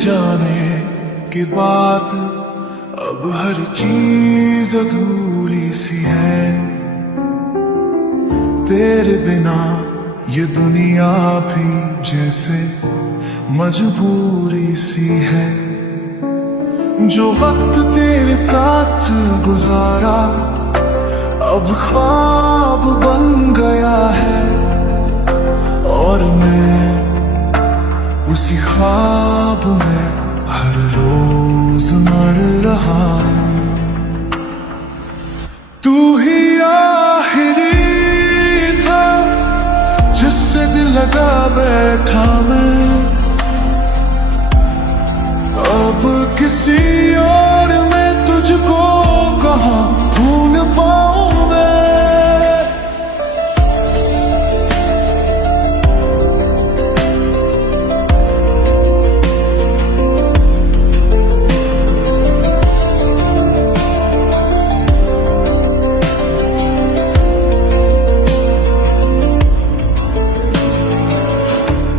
जाने की बात, अब हर चीज अधूरी सी है। तेरे बिना ये दुनिया भी जैसे मजबूरी सी है। जो वक्त तेरे साथ गुजारा अब ख्वाब बन गया है, और मैं उसी ख्वाब में हर रोज मर रहा हूँ। तू ही आखिरी था जिससे दिल लगा बैठा मैं, अब किसी और में तुझको कहाँ ढूंढ पाऊं मैं।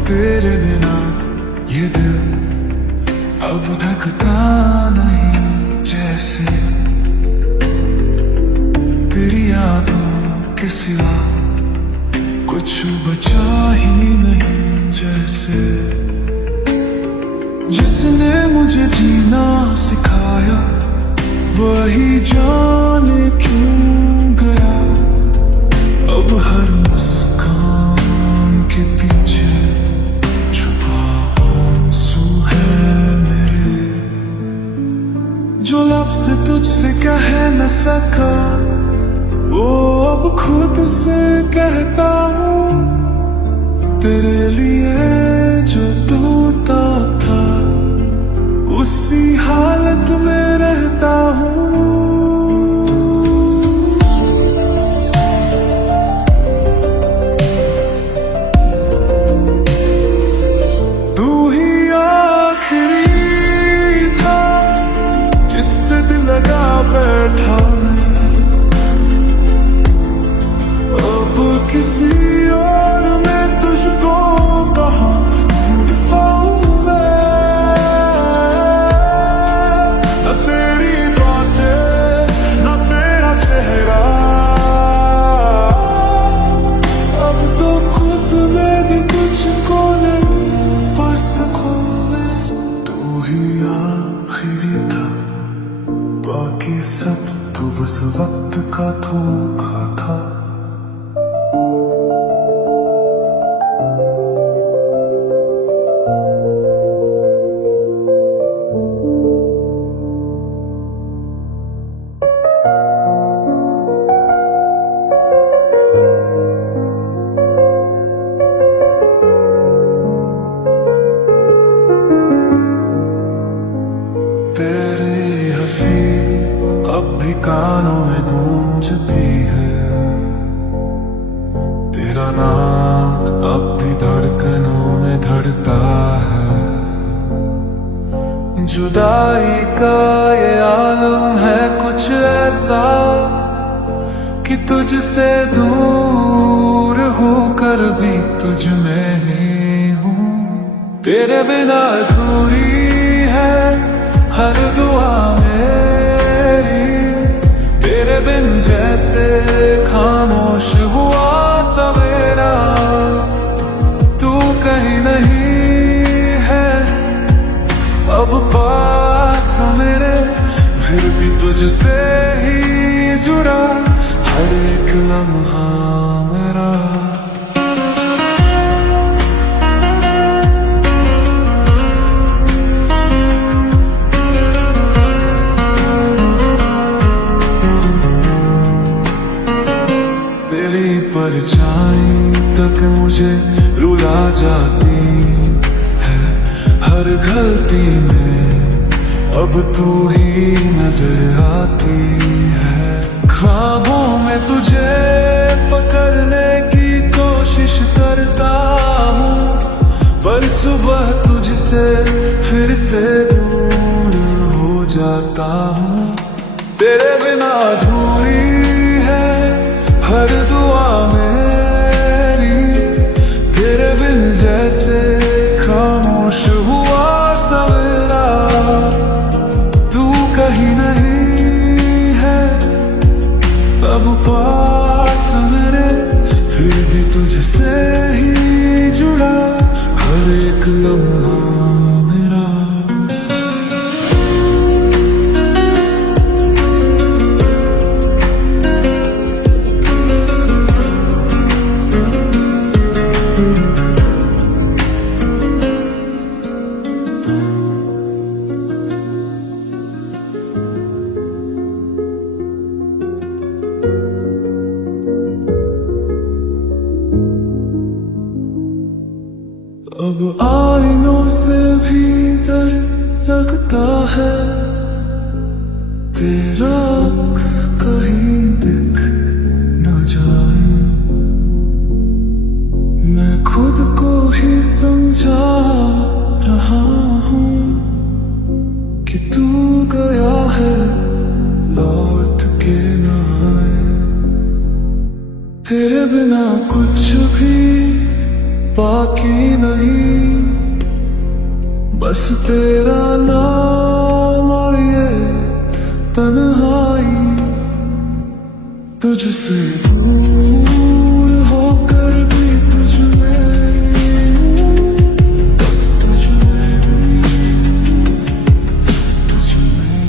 तेरे बिना ये दिल अब धड़कता नहीं जैसे, तेरी यादों के सिवा कुछ बचा ही नहीं जैसे। जिसने मुझे जीना सिखाया वही जाने क्यों गया, अब हर मुस्कान के पीछे जो लफ्ज़ तुझसे कह न सका वो अब खुद से कहता हूँ। तेरे लिए जो टूटा था उसी हालत में रहता हूँ। बैठा मैं, अब किसी और में तुझको कहाँ ढूंढ पाऊं मैं। न तेरी बातें न तेरा चेहरा, अब तो खुद में भी तुझको नहीं पा सकूं मैं। तू ही आखिरी था, बाकी सब तो बस वक्त का धोखा था। तेरी हंसी अब भी कानों में गूंजती है, तेरा नाम अब भी धड़कनों में धड़ता है। जुदाई का ये आलम है कुछ ऐसा कि तुझसे दूर होकर भी तुझ में ही हूँ। तेरे बिना अधूरी है हर दुआ मेरी, तेरे बिन जैसे खामोश हुआ सवेरा। तू कहीं नहीं है अब पास मेरे, फिर भी तुझसे ही जुड़ा हर एक लम्हा मेरा। परछाई तक मुझे रुला जाती है, हर गलती में अब तू ही नजर आती है। ख्वाबों में तुझे पकड़ने की कोशिश करता हूँ, पर सुबह तुझसे फिर से दूर हो जाता हूँ। तेरे बिना अधूरी है हर दुआ मेरी, तेरे बिन जैसे खामोश हुआ सवेरा। अब आईनों से भी डर लगता है, तेरा अक्स कहीं दिख न जाए। मैं खुद को ही समझा रहा हूँ कि तू गया है लौट के न आए। तेरे बिना कुछ भी बाकी नहीं, बस तेरा नाम और ये तन्हाई। तुझसे दूर होकर भी तुझ में, बस तुझ में, तुझ में।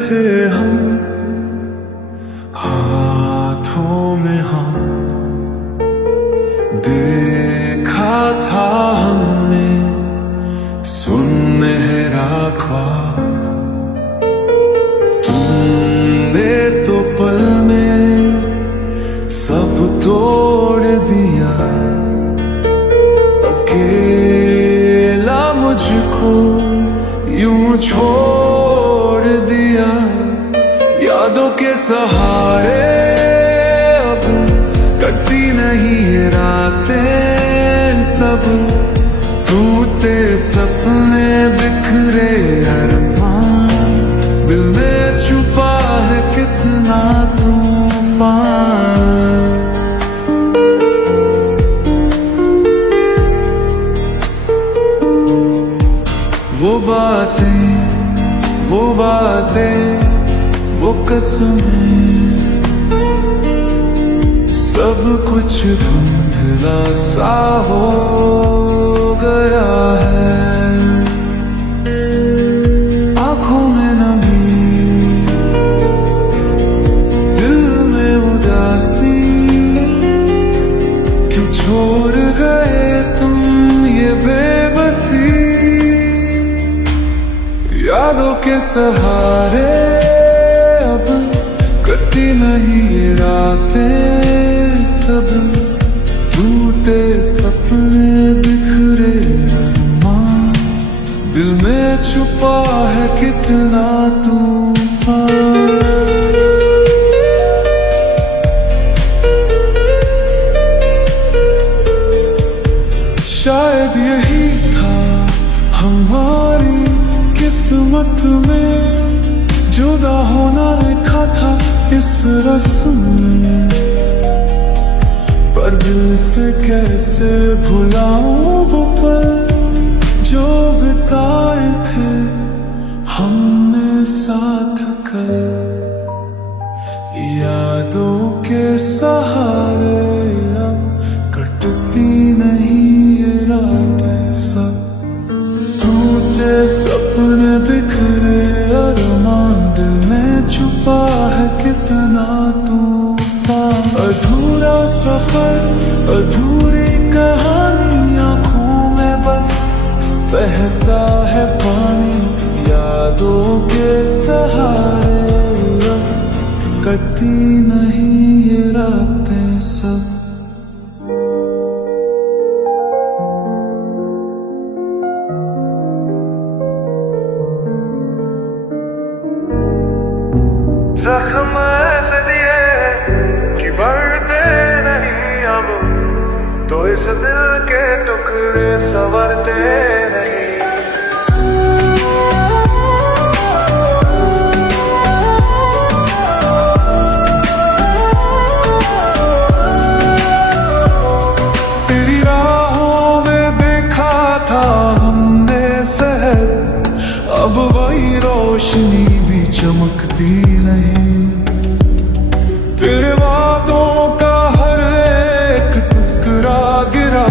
थे हम हाथों में हाथ, देखा था हमने सुनहरा ख्वाब। तुमने तो पल में सब तोड़ दिया, अकेला मुझको यूं छोड़ दिया। यादों के सहारे अब कटती नहीं ये रातें सब, टूटे सपने बिखरे अरमान, दिल में छुपा है कितना तूफान। वो बातें, वो कसमें, सब कुछ धुंधला सा हो गया है। आंखों में नमी, दिल में उदासी, क्यों छोड़ गए तुम ये बेबसी। यादों के सहारे अब कटी नहीं ये रातें सब, टूटे सपने बिखरे अरमान, दिल में छुपा है कितना तूफान। शायद यही था हमारी किस्मत में, जुदा होना लिखा था इस रस्म में। पर दिल से कैसे भुलाऊं वो पल जो बिताए थे हमने साथ कर। यादों के सहारे अब कटती नहीं ये रातें सब, टूटे सपने बिखरे अरमान, दिल में छुपा है कितना तूफान। अधूरा सफर, अधूरी कहानी, आंखों में बस बहता है पानी। यादों के सहारे कटती नहीं ये रातें सब। जख्म ऐसे दिए कि बढ़ते नहीं अब, तो इस दिल के टुकड़े संवरते नहीं। तेरी राहों में देखा था हमने शहर, अब वही रोशनी भी चमकती नहीं। तेरे वादों का हर एक टुकड़ा गिरा,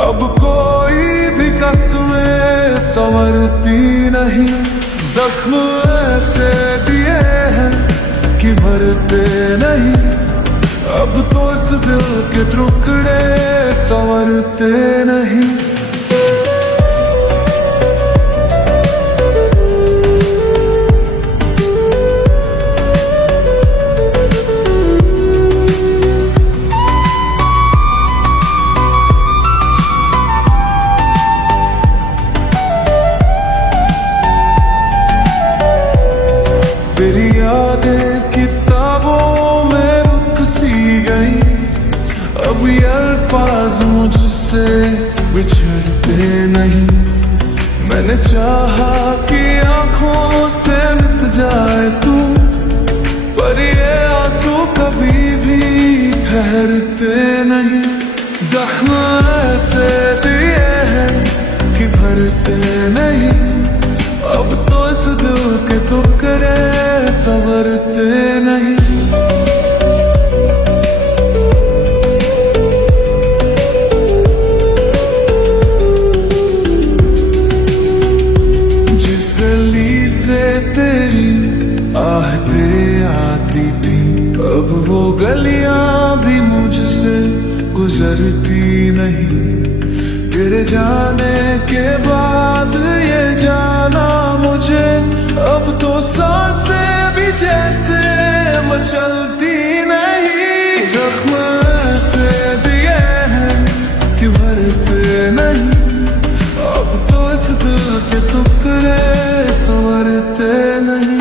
अब कोई भी कसमें संवरती नहीं। जख्म ऐसे दिए हैं कि भरते नहीं, अब तो इस दिल के टुकड़े संवरते नहीं। तेरी यादें किताबों में रुक सी गई, अब ये अल्फाज मुझसे बिछड़ते नहीं। मैंने चाहा कि आंखों से मिट जाए तू, पर ये आंसू कभी भी ठहरते नहीं। जख्म ऐसे दिए हैं कि भरते नहीं, अब तो इस दिल के टुकड़े संवरते नहीं। जिस गली से तेरी आहटें आती थी, अब वो गलियां भी मुझसे गुजरती नहीं। तेरे जाने के बाद ये जाना मुझे, अब तो सांसें भी जैसे मचलती नहीं। जख्म ऐसे दिए हैं कि भरते नहीं, अब तो इस दिल के टुकड़े संवरते नहीं।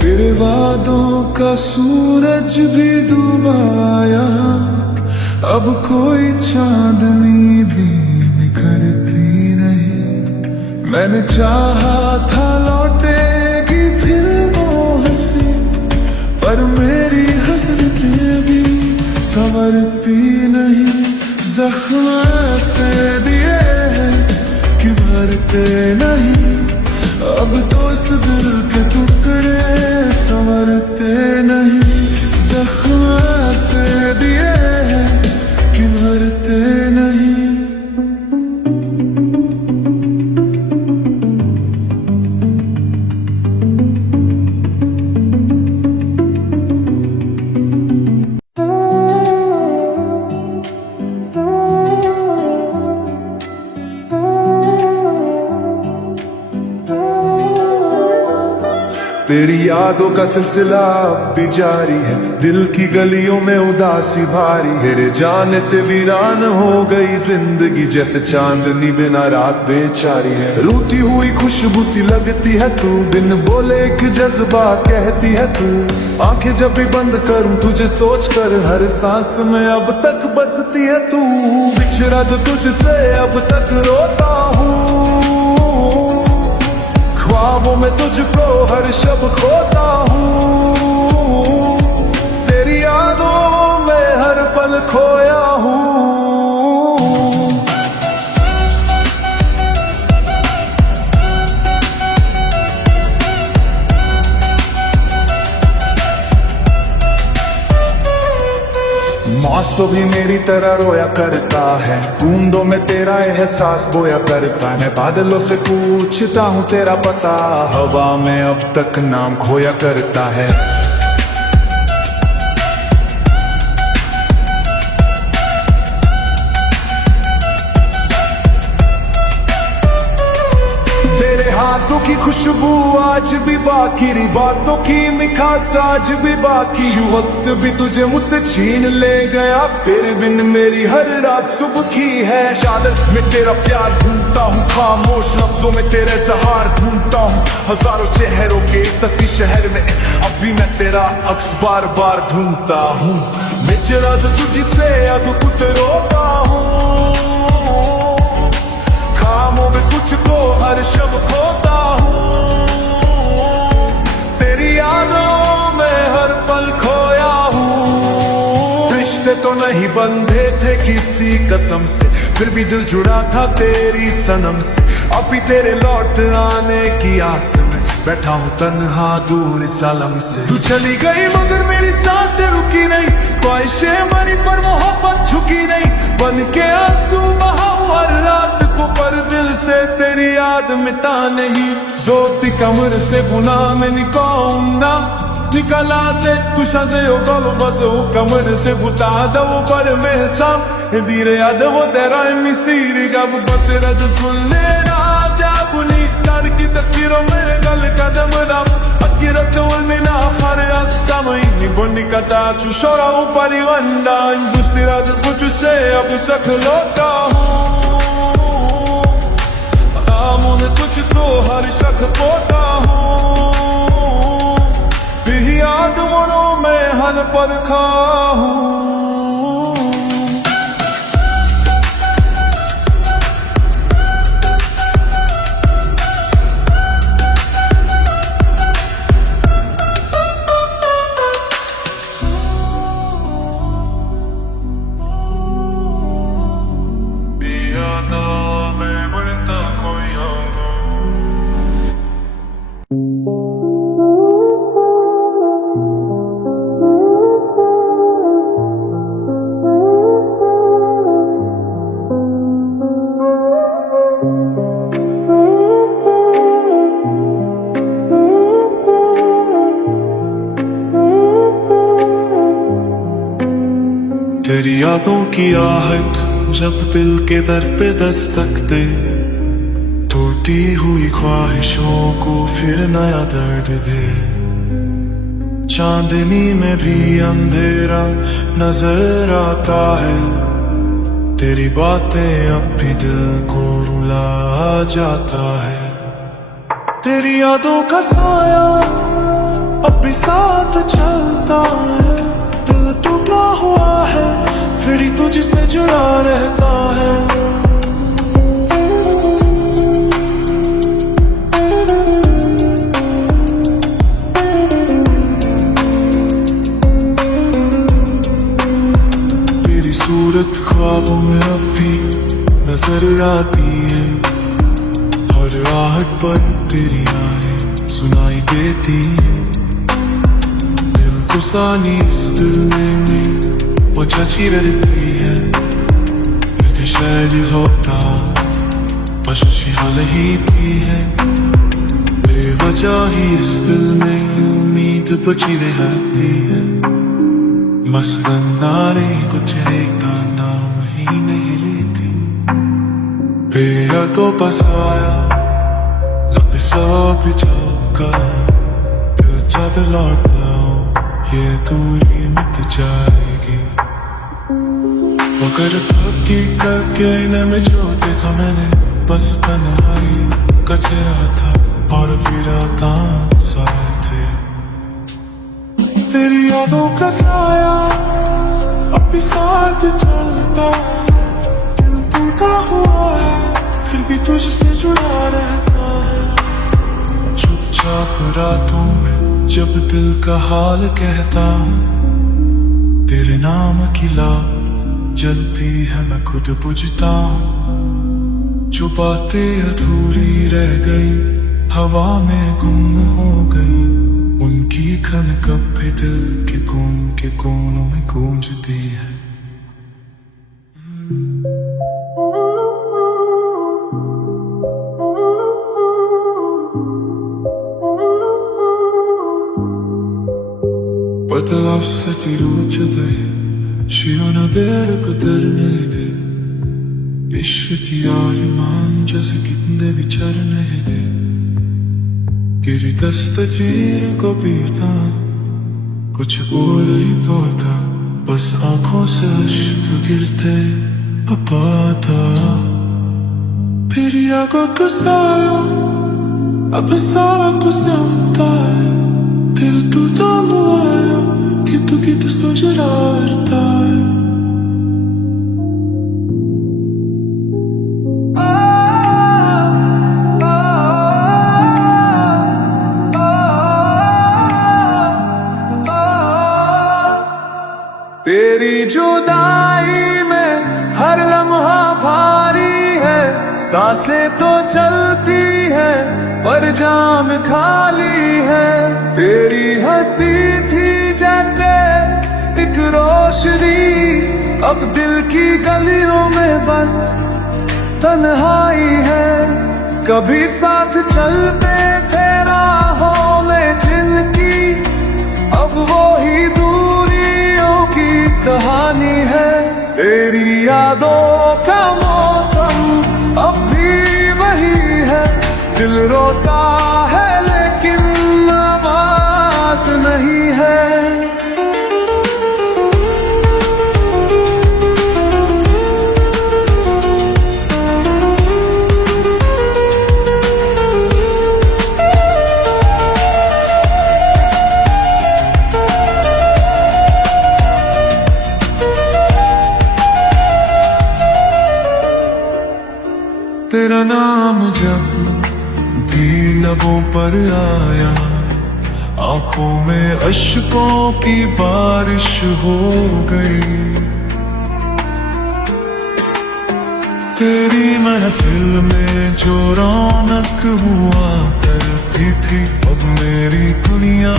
तेरे वादों का सूरज भी डूबाया, अब कोई चांदनी भी निखरती नहीं। मैंने चाहा था लौटेगी फिर वो हंसी, पर मेरी हसरतें भी संवरती नहीं। जख्म ऐसे दिए हैं कि भरते नहीं, अब तो इस दिल के टुकड़े संवरते नहीं। जख्म ऐसे दिए हैं कि भरते नहीं। तेरी यादों का सिलसिला अब भी जारी है, दिल की गलियों में उदासी भारी है। तेरे जाने से वीरान हो गई जिंदगी, जैसे चांदनी बिना रात बेचारी है। रूठी हुई खुशबू सी लगती है तू, बिन बोले एक जज्बा कहती है तू। आंखें जब भी बंद करूं तुझे सोच कर, हर सांस में अब तक बसती है तू। बिछड़ा जो तुझसे अब तक रोता हूँ, ख्वाबों में तुझको हर शब खोता हूँ। तेरी यादों में हर पल खोया हूँ। मौसम भी मेरी तरह रोया करता है, बूंदों में तेरा एहसास बोया करता है। मैं बादलों से पूछता हूँ तेरा पता, हवा में अब तक नाम खोया करता है। तेरे हाथों की खुशबू आज भी बाकी, री बातों की मिठास आज भी बाकी। वक्त भी तुझे मुझसे छीन ले गया, फिर बिन मेरी हर रात सुबह की है। शादत में तेरा प्यार ढूंढता हूँ, खामोश लफ्जों में तेरे सहार ढूंढता हूँ। हजारों चेहरों के इस हंसी शहर में अब भी मैं तेरा अक्स बार बार ढूंढता हूँ। बेचरा तुझसे अब कुछ रोता हूँ, खामों में तुझको हर शब खोता हूँ। तेरी यादों में हर पल खोया हूँ। रिश्ते तो नहीं बंधे थे किसी कसम से, फिर भी दिल जुड़ा था तेरी सनम से। अभी तेरे लौट आने की आस में बैठा हूँ तन्हा दूर इस आलम से। तू चली गई मगर मेरी सांसें रुकी नहीं, ख्वाहिशें मरी पर मोहब्बत झुकी नहीं। बन के आंसू बहाऊं हर रात को पर दिल से तेरी याद मिटा नहीं। जोती कमर से बुना में निकाउना निकला से कुशा से o tolo bas o कमर से बुता वो पर में सब dire adamo terra e mi siriga bu pasera de sullera dabuni tar ki takiro mere gal kadam dam akirat wal mina khar as-samai ni bonni kata chu shora upari wanda busira de kuch se ab tak lota hu amon तुझको हर शख पोता हूँ भी याद मनों में हन पर खा हूँ। तेरी यादों की आहट जब दिल के दर पे दस्तक दे, टूटी हुई ख्वाहिशों को फिर नया दर्द दे। चांदनी में भी अंधेरा नजर आता है, तेरी बातें अब भी दिल को रुला जाता है। तेरी यादों का साया अब भी साथ चलता है, दिल टूटा हुआ है फिर ही तुझसे जुड़ा रहता है। तेरी सूरत ख्वाबों में अब भी नजर आती है, हर आहट पर तेरी आहें सुनाई देती है। दिल को सानी इस दिल में Pocea ciretie Uite și-ai hota Pasha și halahiti hai बेवजह ही इस दिल में उम्मीद बची रहती है। मसलन नारे कुछ देखता नाम ही नहीं लेती। बेया तो बस आया लपे सब जाऊंगा, दिल चाहता लौट पाऊं ये दूरी मिट जाएगी। मगर हकीकत के आईने में जो देखा मैंने बस तन्हाई का चेहरा था और विराता साए थे। तेरी यादों का साया अब भी साथ चलता है, दिल टूटा हुआ है फिर भी तुझसे जुड़ा रहता है। चुपचाप रातों में जब दिल का हाल कहता हूँ, तेरे नाम की ला जलती है मैं खुद बुझता हूँ। जो बातें अधूरी रह गई हवा में गुम हो गई, उनकी खन कब भी दिल के कोनों में गूंजती है। Pătălaș-ți ruce-de și ona berăcătărne-de İşveti manca-se kitne biçarne-de गिरी तस्वीर को पीता कुछ बोल ही पाता, बस आंखों से अश्क गिरते पाता। फिर आंखों को साया अब सारा कुछ समता है, फिर तू दाम आया कि तू कितना जराता है। तेरी जुदाई में हर लम्हा भारी है, सांसें तो चलती है पर जाम खाली है। तेरी हंसी थी जैसे एक रोशनी, अब दिल की गलियों में बस तन्हाई है। कभी साथ चलते थे राहों में जिनकी, अब वो ही दूरियों की कहानी है। तेरी यादों का मौसम अब भी वही है, दिल रोता है लेकिन आवाज नहीं है। तेरा नाम जब भी लबों पर आया, आंखों में अश्कों की बारिश हो गई। तेरी महफिल में जो रौनक हुआ करती थी, अब मेरी दुनिया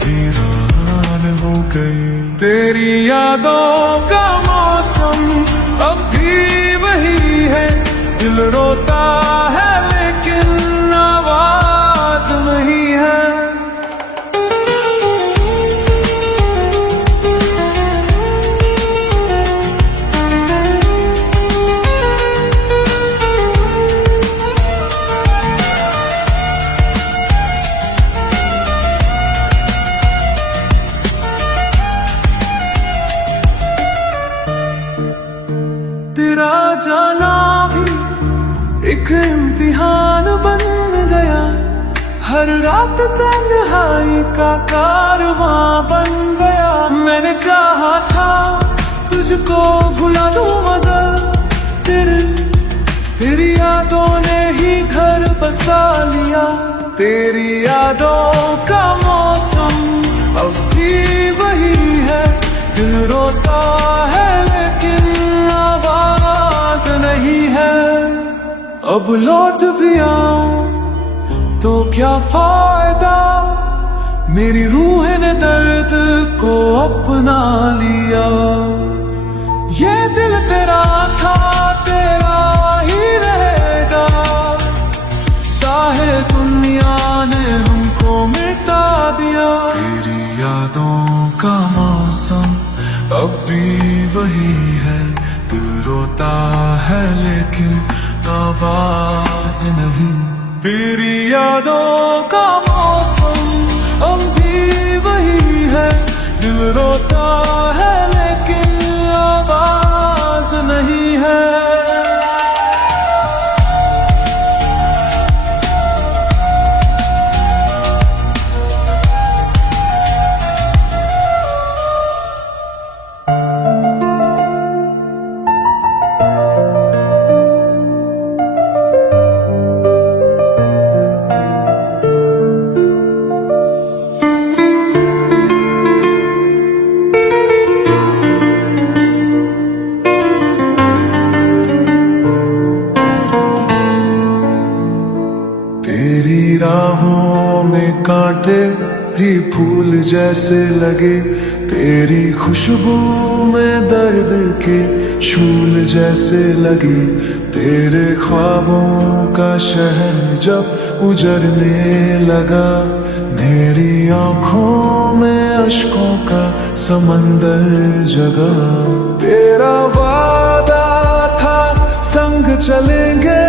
वीरान हो गई। तेरी यादों का मौसम अब भी वही है, दिल रोता है लेकिन आवाज नहीं है। तेरा जाना भी एक इम्तिहान बन गया, हर रात तन्हाई का कारवां बन गया। मैंने चाहा था तुझको भुला दूं मगर तेरी यादों ने ही घर बसा लिया। तेरी यादों का मौसम अब भी वही है, दिल रोता है लेकिन आवाज नहीं है। अब लौट भी आऊं तो क्या फायदा, मेरी रूह ने दर्द को अपना लिया। ये दिल तेरा था तेरा ही रहेगा, चाहे दुनिया ने हमको मिटा दिया। तेरी यादों का मौसम अब भी वही है, दिल रोता है लेकिन आवाज नहीं। तेरी यादों का मौसम अब भी वही है, दिल रोता है लेकिन आवाज नहीं है। तेरी राहों में कांटे भी फूल जैसे लगे, तेरी खुशबू में दर्द के शूल जैसे लगी। तेरे ख्वाबों का शहर जब उजड़ने लगा, मेरी आंखों में अश्कों का समंदर जगा। तेरा वादा था संग चलेंगे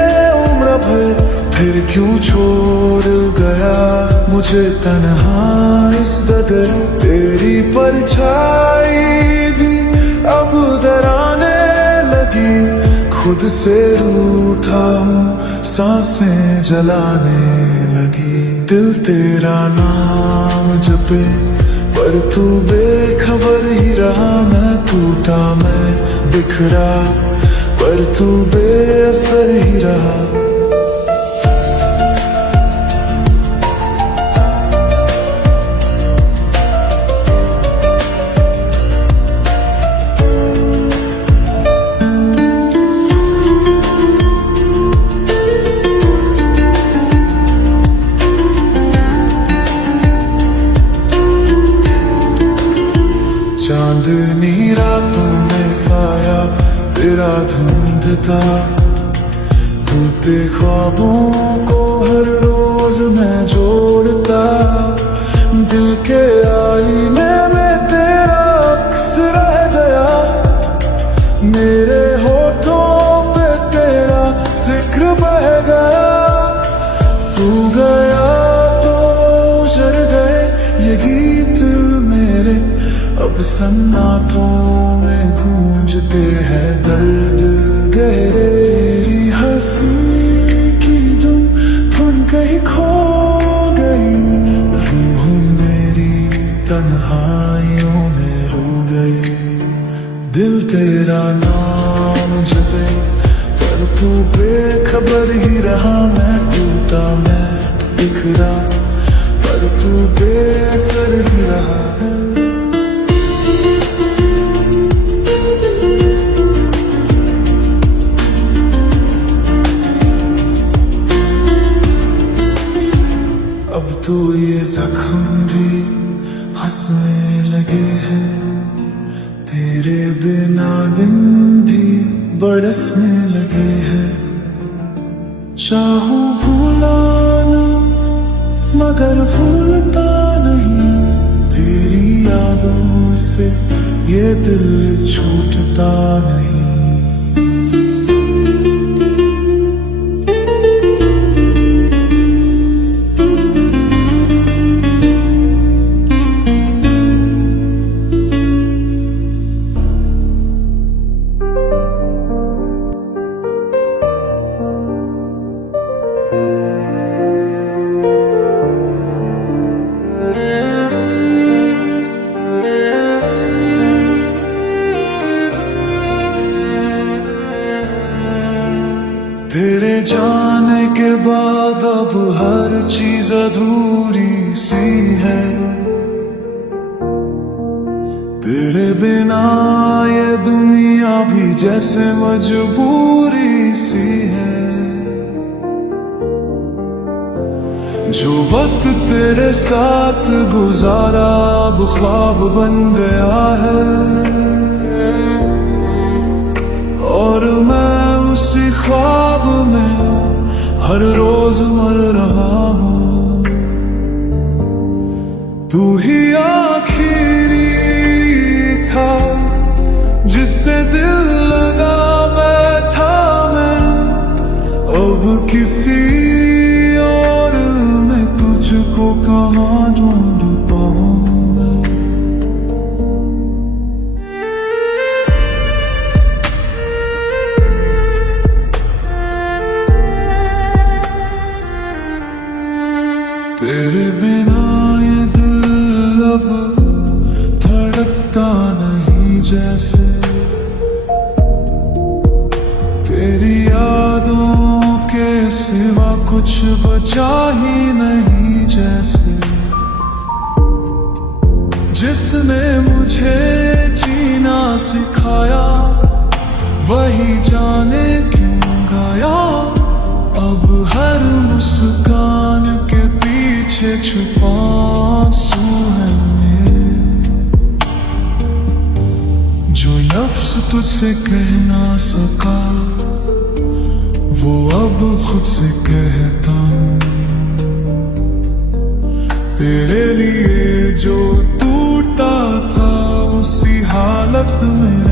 उम्र भर, फिर क्यों छोड़ गया मुझे तन्हा इस डगर। तेरी परछाई भी अब डराने लगी, खुद से रूठा हूँ सांसें जलाने लगी। दिल तेरा नाम जपे पर तू बेखबर ही रहा। मैं टूटा मैं बिखरा पर तू बेअसर ही रहा। टूटे ख्वाबों को हर रोज मैं जोड़ता, दिल के आईने में तेरा अक्स रह गया, मेरे होठों पे तेरा जिक्र बह गया। तू गया तो उजड़ गए ये गीत मेरे, अब सन्नाटों में गूंजते हैं दर्द गहरे। हंसी की धुन कहीं खो गई, रूह मेरी तन्हाइयों में रो गई। दिल तेरा नाम जपे पर तू बेखबर ही रहा, मैं टूटा मैं बिखरा पर तू बेअसर ही रहा। अब तो ये जख्म भी हंसने लगे हैं, तेरे बिना दिन भी बरसने लगे हैं। चाहूं भुलाना मगर भूलता नहीं, तेरी यादों से ये दिल छूटता नहीं। तेरे जाने के बाद अब हर चीज अधूरी सी है, तेरे बिना ये दुनिया भी जैसे मजबूरी सी है। जो वक्त तेरे साथ गुजारा अब ख्वाब बन गया है, और मैं उसी ख्वाब में हर रोज मर रहा हूँ। तू ही आखिरी था जिससे दिल लगा बैठा मैं, अब किसी और में तुझको कहाँ ढूंढ पाऊँ मैं। तेरे बिना ये दिल अब धड़कता नहीं जैसे, तेरी यादों के सिवा कुछ बचा ही नहीं जैसे। जिसने मुझे जीना सिखाया वही जाने क्यों गया, अब हर मुस्कान के पीछे छुपा आंसू है मेरे। जो लफ्ज तुझसे कह ना सका वो अब खुद से कहता हूँ। तेरे लिए जो टूटा था उसी हालत में